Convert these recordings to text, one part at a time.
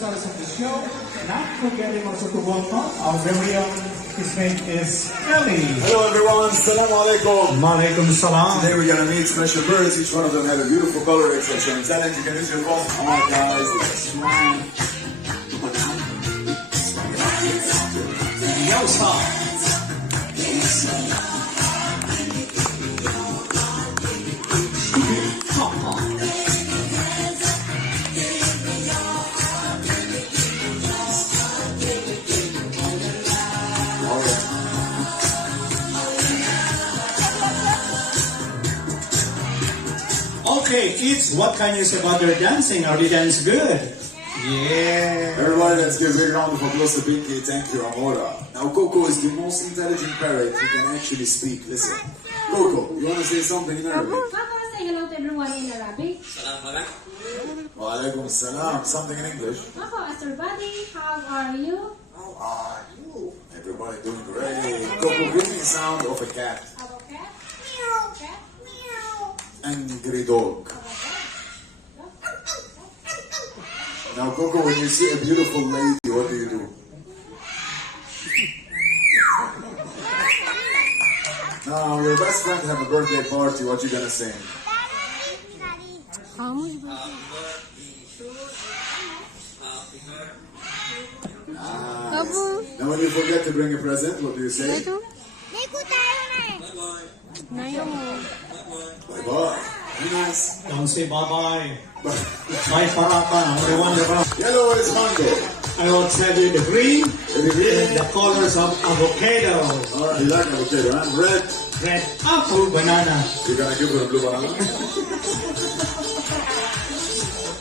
stars of the show. Not forgetting also to welcome our very own, his name is Ellie. Hello everyone, Assalamu alaikum. Malaikum salam. Today we're gonna meet special birds. Each one of them have a beautiful color, exception and talent. You can use your phone. Alright guys, let's try. Yo, stop. Okay, kids, what can you say about their dancing? Are they dance good? Yeah. Everybody, let's give a big round of applause to Pinky. Thank you, Amora. Now, Coco is the most intelligent parrot who can actually speak. Listen. Coco, you want to say something in Arabic? Papa, say hello to everyone in Arabic. Wa alaikum salam. Something in English? Papa, everybody, how are you? How are you? Everybody doing great. Coco, give me the sound of a cat. Have a cat? Meow. Cat? Meow. Angry dog. Now, Coco, when you see a beautiful lady, what do you do? Now, your best friend have a birthday party. What you gonna sing? Nice. Now, when you forget to bring a present, what do you say? Bye bye. Very nice. Don't say bye-bye. Bye, Paraka. Everyone around. Yellow is mango. I will tell you the green The green. and the colors of avocado. Alright, you like avocado, huh? Red. Red apple banana. You're gonna give her a blue banana?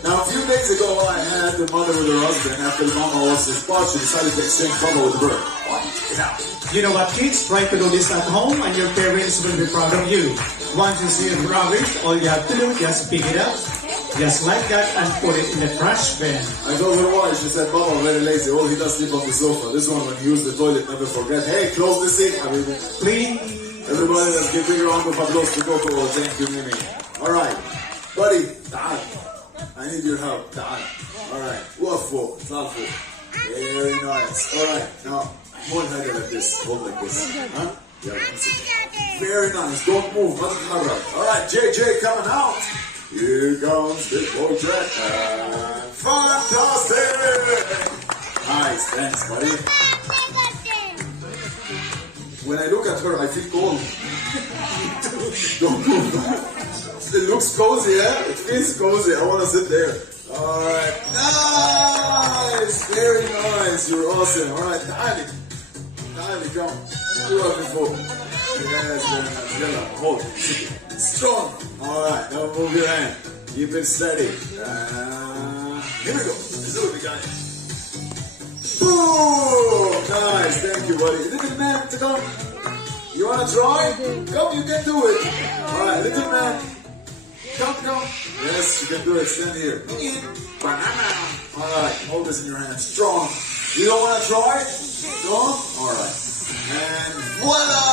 Now, a few days ago, I had the mother with her husband. After the mama was his spot, she decided to exchange cover with the bird. What? Get out. You know what, kids? Try to do this at home and your parents will be proud of you. Once you see a rubbish, all you have to do, just pick it up, just like that, and put it in the trash bin. I told her why. She said, Baba, very lazy. All he does sleep on the sofa. This one, when he used the toilet, never forget. Hey, close the sink. I mean, Please. everybody, let's give a big round of applause to Coco. Thank you, Mimi. Alright. Buddy, تعال. I need your help. تعال. Alright. وقفوا. صافوا. Very nice. Alright. Now, hold head like this. Hold like this. Huh? Yeah, very nice. Don't move. Not another. Alright, JJ coming out. Here comes Big Boy Jack. Fantastic. Nice. Thanks, buddy. When I look at her, I feel cold. Don't move. It looks cozy, yeah? It feels cozy. I want to sit there. Alright. Nice. Very nice. You're awesome. Alright. Dali. Dali, come. You are before. Yes, very nice. Yalla, hold. Strong. Alright. Now move your hand. Keep it steady. Here we go. Let's do it, guys. Boom! Nice. Thank you, buddy. Little man, to come. You want to try? Come, you can do it. Alright, little man. Come. Yes, you can do it. Stand here. Banana. Alright, hold this in your hand. Strong. You don't want to try? Strong? Alright. And voila!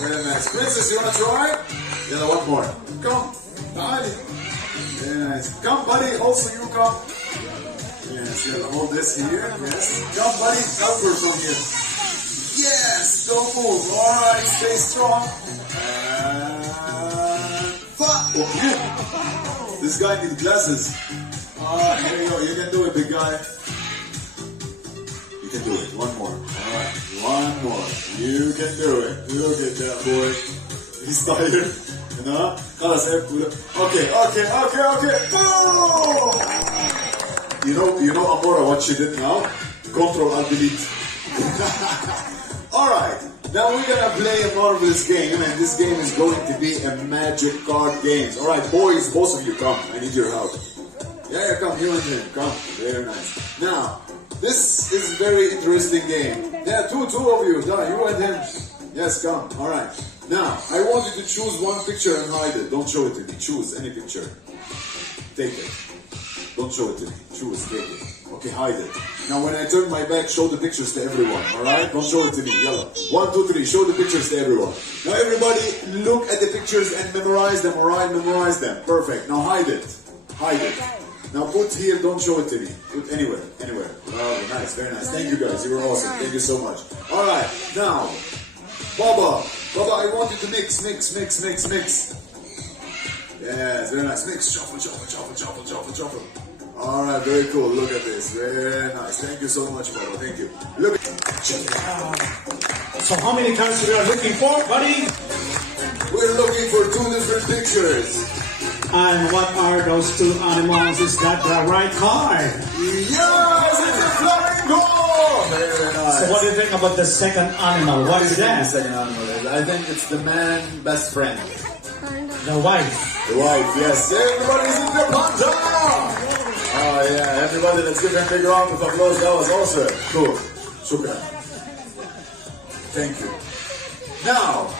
Very nice. Princess, you want to try? Yeah, one more. Come. Buddy. Very nice. Come, buddy. Also, you come. Yes, you gotta hold this here. Yes. Come, buddy. Upward from here. Yes. Don't move. Alright, stay strong. Okay. This guy needs glasses. Alright, here you go. You can do it, big guy. You can do it. One more. Alright. One more. You can do it. Look at that boy. He's tired. You know? Okay. Boom! You know Amora what she did now? Control Alt Delete. Alright. Now we're gonna play a marvelous game, and this game is going to be a magic card game. Alright, boys, both of you come. I need your help. Yeah, come, you and him. Come. Very nice. Now, this is a very interesting game. Yeah, two of you. Yeah, you and him. Yes, come. Alright. Now, I want you to choose one picture and hide it. Don't show it to me. Choose any picture. Take it. Don't show it to me. Choose, take it. Okay, hide it. Now when I turn my back, show the pictures to everyone, alright? Don't show it to me, yellow. 1, 2, 3, show the pictures to everyone. Now everybody, look at the pictures and memorize them, alright? Memorize them. Perfect. Now hide it. Hide it. Now put here, don't show it to me. Put anywhere, anywhere. Oh, nice, very nice. Thank you guys, you were awesome. Thank you so much. Alright, now, Baba, I want you to mix. Yes, very nice. Mix, shuffle. Alright, very cool. Look at this. Very nice. Thank you so much, Baba. Thank you. Look. Check it out. So how many cards we are looking for, buddy? We're looking for 2 different pictures. And what are those 2 animals? Is that the right card? Yes, it's a flamingo! Very nice. So what do you think about the second animal? What is The that? second animal is, I think it's the man best friend. The wife. The wife, yes. Everybody's in the panda! Oh yeah, everybody, let's give them a big round of applause. That was awesome. Cool. Shukran. Thank you. Now,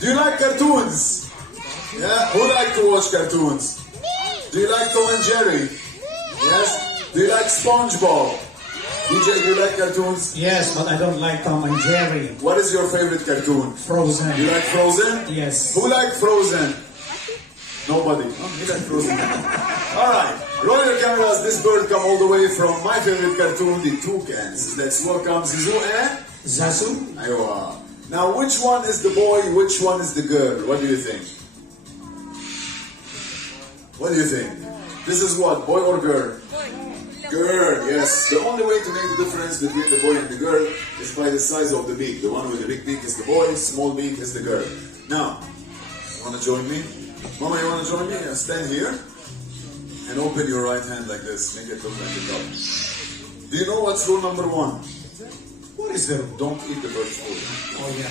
do you like cartoons? Yeah? Who like to watch cartoons? Do you like Tom and Jerry? Yes? Do you like SpongeBob? DJ, do you like cartoons? Yes, but I don't like Tom and Jerry. What is your favorite cartoon? Frozen. You like Frozen? Yes. Who like Frozen? Nobody. Oh, you like Frozen. Alright, roll your cameras. This bird come all the way from my favorite cartoon, the Toucans. Let's welcome Zizou and Zazu. Aywa. Now, which one is the boy, which one is the girl? What do you think? What do you think? This is what, boy or girl? Girl, yes. The only way to make the difference between the boy and the girl is by the size of the beak. The one with the big beak is the boy, small beak is the girl. Now, you want to join me? Mama, you want to join me? Yeah, stand here and open your right hand like this. Make it look like a cup. Do you know what's rule number 1? What is the... Don't eat the bird's food. Oh yeah.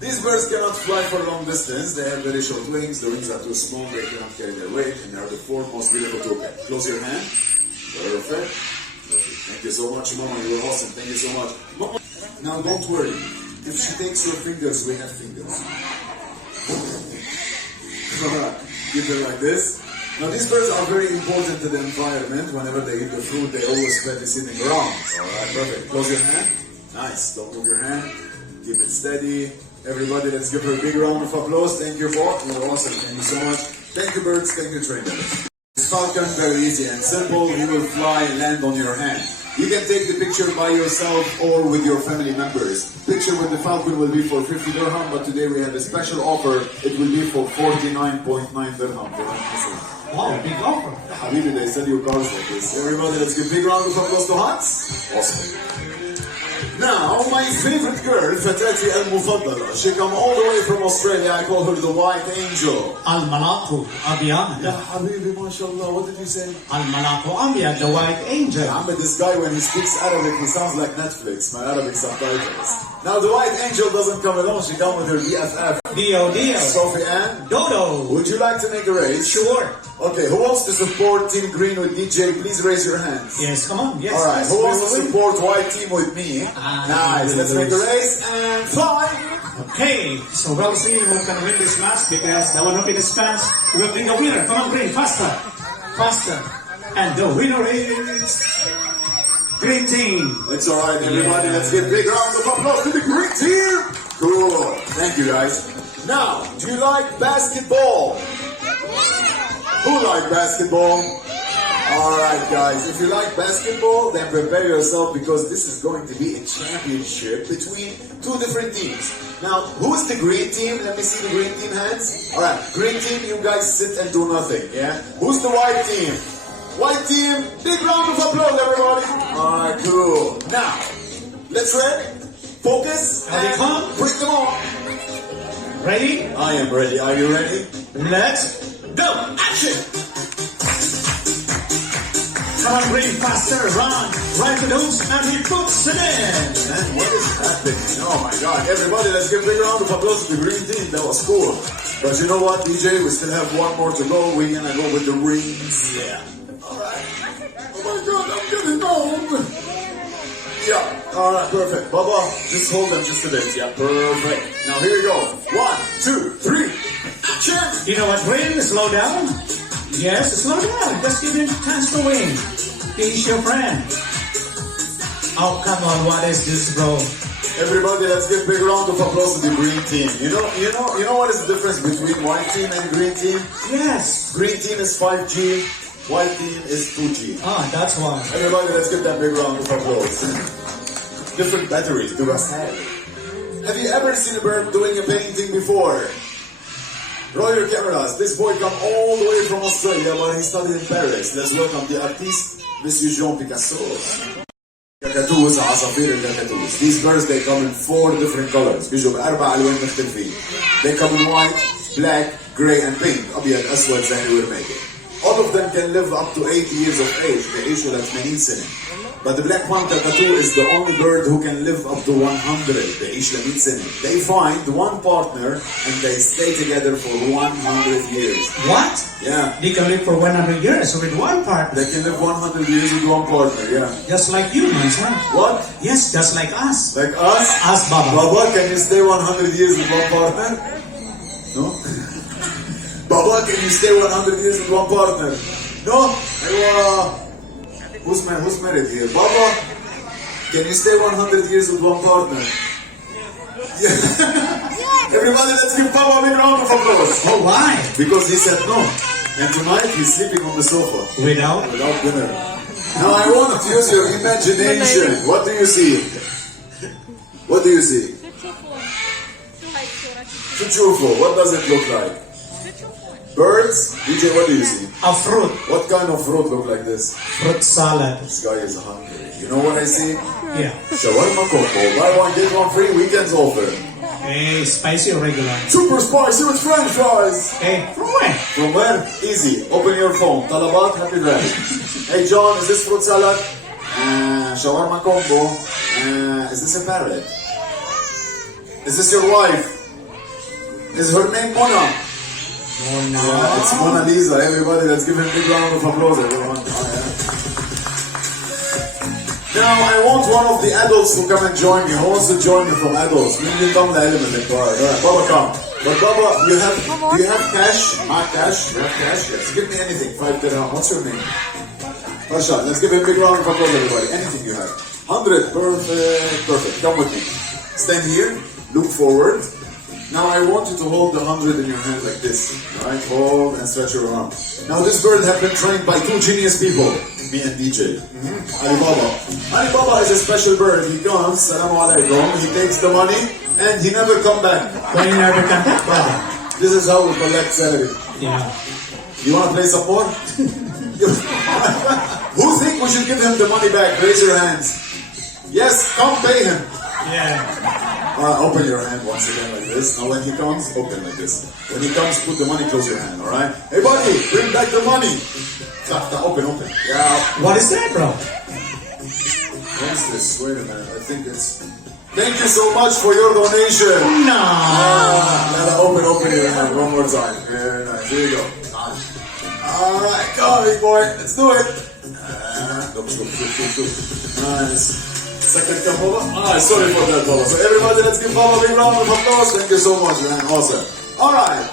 These birds cannot fly for long distance. They have very short wings. The wings are too small. They cannot carry their weight. And they are the 4th most beautiful toucan. Close your hand. Perfect. Thank you so much, Mama. You were awesome. Thank you so much. Mama. Now, don't worry. If she takes your fingers, we have fingers. Keep it like this. Now, these birds are very important to the environment. Whenever they eat the fruit, they always spread it sitting around. Alright, perfect. Close your hand. Nice. Don't move your hand. Keep it steady. Everybody, let's give her a big round of applause. Thank you, Bob. You were awesome. Thank you so much. Thank you, birds. Thank you, trainers. This falcon, very easy and simple. He will fly and land on your hand. You can take the picture by yourself or with your family members. Picture with the falcon will be for 50 dirham, but today we have a special offer. It will be for 49.9 dirham. Wow, big offer. Habibi, they sell you cars like this. Everybody, let's give a big round of applause to Hans. Awesome. Now, my favorite girl, Fatati al-Mufaddala. She come all the way from Australia. I call her the White Angel. Al-Malako Abiyad. Ya Habibi, mashallah. What did you say? Al-Malako Abiyad, the White Angel. Ahmed, this guy, when he speaks Arabic, he sounds like Netflix, my Arabic subtitles. Now, the White Angel doesn't come alone. She come with her BFF. Dio. Sophie Ann. Dodo. Would you like to make a race? Sure. Okay, who wants to support Team Green with DJ? Please raise your hands. Yes, come on. Yes. Alright, yes, who wants to we will. support White Team with me? Nice, let's make a race and fly! Okay, so we'll see who can win this match because the one who finishes fast will be the winner. Come on, Green, faster. And the winner is Green Team. It's alright, everybody. Let's give a big round of applause to the Green Team! Cool. Thank you, guys. Now, do you like basketball? Who like basketball? Alright guys, if you like basketball, then prepare yourself because this is going to be a championship between 2 different teams. Now, who's the green team? Let me see the green team hands. Alright, green team, you guys sit and do nothing, yeah? Who's the white team? White team, big round of applause everybody. Alright, cool. Now, let's ready, focus, and bring them on. Ready? I am ready, are you ready? Let's go! Action! Come on, Green, faster, run! Right to those, and he puts it in! Man, what is happening? Oh my god. Everybody, let's give a big round of applause to the green team. That was cool. But you know what, DJ? We still have one more to go. We're gonna go with the rings. Yeah. Alright. Oh my god, I'm getting home! Yeah, alright, perfect. Baba, just hold them just a bit. Yeah, perfect. Now here we go. 1, 2, 3, action! You know what, Green? Slow down. Yes, slow down. Just give him a chance to win. He's your friend. Oh, come on. What is this, bro? Everybody, let's give a big round of applause to the green team. You know what is the difference between white team and green team? Yes. Green team is 5G, white team is 2G. Ah, that's why. Everybody, let's give them a big round of applause. Different batteries, do us have. Have you ever seen a bird doing a painting before? Roll your cameras. This boy come all the way from Australia, but he studied in Paris. Let's welcome the artist, Monsieur Jean Picasso. Kakatoos, عصافير الكاكاتوز. These birds, they come in 4 different colors. بيجوا بأربع ألوان مختلفين. They come in white, black, gray, and pink. أبيض أسود زي ما we're making. All of them can live up to 8 years of age. بيعيشوا ل 80 سنة. But the black pond cockatoo is the only bird who can live up to 100. بيعيش ل 100 سنة. They find one partner and they stay together for 100 years. What? Yeah. They can live for 100 years with one partner. They can live 100 years with one partner, yeah. Just like you, my son. What? Yes, just like us. Like us? Us, Baba. Baba, can you stay 100 years with one partner? No? Baba, can you stay 100 years with one partner? No? Who's married here? Baba, can you stay 100 years with one partner? Yeah. Everybody, let's give Baba a big round of applause. Oh, why? Because he said no. And tonight he's sleeping on the sofa. Without? Without dinner. Now I want to use your imagination. What do you see? What do you see? Chuchufo. What does it look like? Birds? DJ, what do you see? A fruit. What kind of fruit look like this? Fruit salad. This guy is hungry. You know what I see? Yeah. Shawarma combo. Buy one, get one free. Weekends offer. Hey, spicy or regular? Super spicy with french fries. Hey, from where? From where? Easy. Open your phone. Talabat, Happy Valley. Hey John, is this fruit salad? Shawarma combo. Is this a parrot? Is this your wife? Is her name Mona? Mona. Yeah, it's Mona Lisa. Everybody, let's give him a big round of applause, everyone. Oh, yeah. Now, I want one of the adults to come and join me. Who wants to join me from adults? Maybe come the element. Alright, Baba, come. But Baba, do you have cash? My cash? You have cash? Yes. Give me anything. 5 dirham. What's your name? Rashad. Let's give him a big round of applause, everybody. Anything you have. 100. Perfect. Perfect. Come with me. Stand here. Look forward. Now I want you to hold the 100 in your hand like this. Alright? Hold and stretch your arm. Now this bird has been trained by 2 genius people. Me and DJ. Alibaba. Alibaba is a special bird. He comes, Salaam alaikum, he takes the money and he never come back. When you never come back, brother. This is how we collect salary. Yeah. You want to play some more? Who think we should give him the money back? Raise your hands. Yes, come pay him. Yeah. Open your hand once again like this. Now when he comes, open like this. When he comes, put the money, close your hand, alright? Hey buddy, bring back the money. Open. Yeah. What is that, bro? What's this? Wait a minute. I think it's... Thank you so much for your donation. No. Open your hand one more time. Very nice. Here you go. Alright, go big boy. Let's do it. Go. Nice. Second come Baba. Sorry for that, Baba. So everybody, let's give Baba a big round of applause. Thank you so much, man. Awesome. Alright.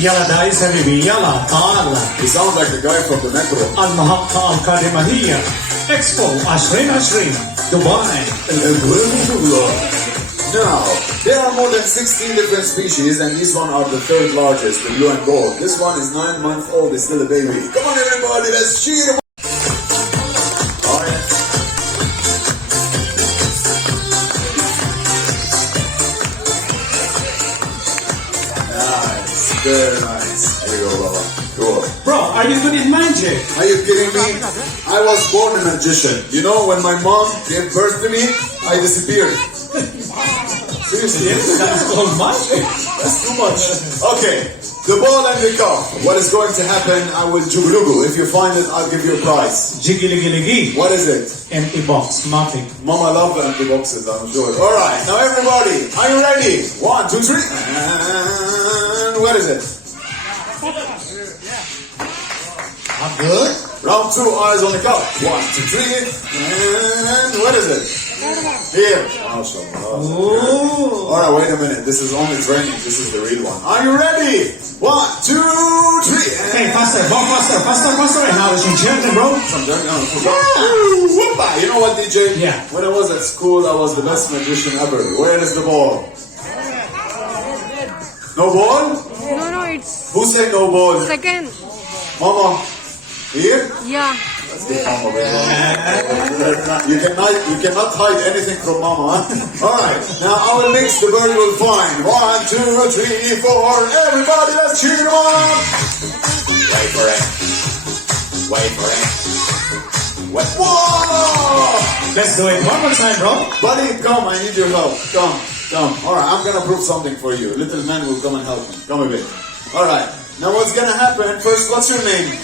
يلا دايس حبيبي يلا تعال. He sounds like the guy from the metro. المحطة القادمة هي إكسبو 2020 دبي. Now, there are more than 16 different species and these one are the 3rd largest, the blue and gold. This one is 9 months old, it's still a baby. Come on everybody, let's cheer him. Very nice. Here you go, Baba. Go on. Bro, are you good in magic? Are you kidding me? I was born a magician. You know, when my mom gave birth to me, I disappeared. Seriously? That's called magic. That's too much. Okay, the ball and the cup. What is going to happen? I will jugurugu. If you find it, I'll give you a prize. Jiggy liggy liggy. What is it? Empty box, nothing. Mama loves the empty boxes, I'm sure. Alright, now everybody, are you ready? 1, 2, 3. And what is it? I'm good. Round 2, eyes on the cup. 1, 2, 3. And what is it? Here. Ooh. Alright, wait a minute. This is only training. This is the real one. Are you ready? 1, 2, 3. Hey, faster, Bob, faster. And now it's in German, bro. Some German. You know what, DJ? Yeah. When I was at school, I was the best magician ever. Where is the ball? No ball? No, it's Who said no ball? second. Mama, here? Yeah. Let's get Mama, baby. You cannot hide anything from Mama. Huh? All right, now our next the bird will find. 1, 2, 3, 4. Everybody, let's cheer them on. Wait for it. Wait for it. Wait. Whoa! Let's do it one more time, bro. Buddy, come, I need your help. Come, come. All right, I'm gonna prove something for you. Little man will come and help me. Come a bit. All right. Now what's gonna happen? First, what's your name?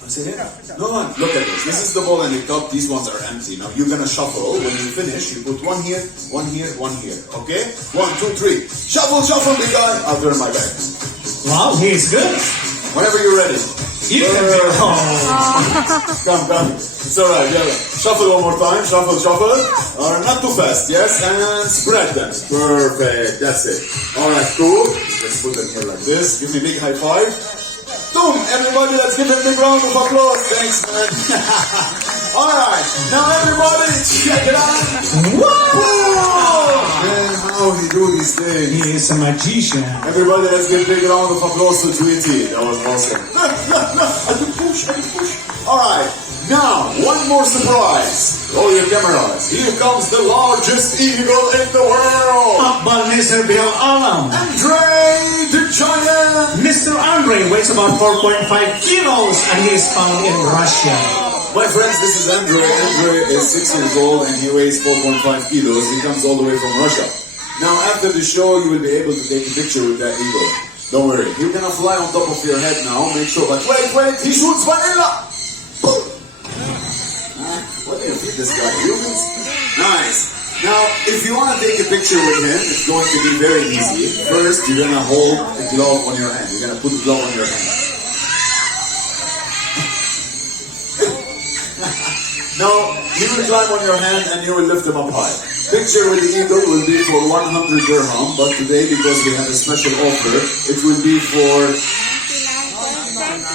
What's it? No, look at this. This is the ball in the cup. These ones are empty. Now you're gonna shuffle. When you finish, you put one here, one here, one here. Okay? 1, 2, 3. Shuffle, shuffle, big guy. I'll turn my back. Wow, he's good. Whenever you're ready. You can do it. Come, come. It's alright, yeah. Shuffle one more time. Shuffle, shuffle. Alright, not too fast, yes? And spread them. Perfect. That's it. Alright, cool. Let's put them here like this. Give me a big high five. Boom! Everybody, let's give him a big round of applause. Thanks, man. Alright, now everybody, check it out. Whoa! Man, how he do these things. He is a magician. Everybody, let's give a big round of applause to Tweety. That was awesome. I can push. Alright, now, one more surprise. Roll your cameras. Here comes the largest eagle in the world. Akbar Mr. Bill Alam. Andre the Giant. Mr. Andre weighs about 4.5 kilos and he is found in Russia. My friends, this is Andre. Andre is 6 years old and he weighs 4.5 kilos. He comes all the way from Russia. Now, after the show, you will be able to take a picture with that eagle. Don't worry. He's gonna fly on top of your head now. Make sure, but wait, he shoots vanilla. Boom. What do you feed this guy? Humans? Nice. Now, if you want to take a picture with him, it's going to be very easy. First, you're gonna hold a glove on your hand. You're gonna put the glove on your hand. Now, he will climb on your hand and you will lift him up high. Picture with the eagle will be for 100 dirham, but today, because we have a special offer, it will be for...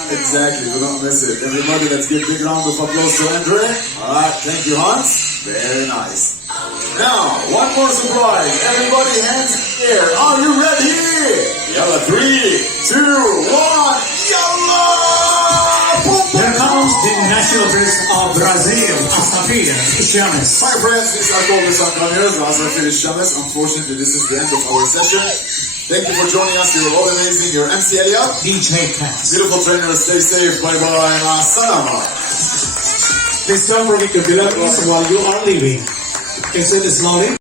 Exactly, do not miss it. Everybody, let's give a big round of applause to Andre. Alright, thank you, Hans. Very nice. Now, one more surprise. Everybody, hands in the air. Are you ready? Yalla, 3, 2, 1. Yalla! Boom, boom. Here comes the national bird of Brazil, Funtafri, Chames. My friends, these are called the Sancaneros. As I finish Chames, unfortunately, this is the end of our session. Thank you for joining us. You're all amazing. You're MC Elia. DJ Cass. Beautiful trainers. Stay safe. Bye-bye. Salama. Please don't forget to belong us while you are leaving. Is it slowly?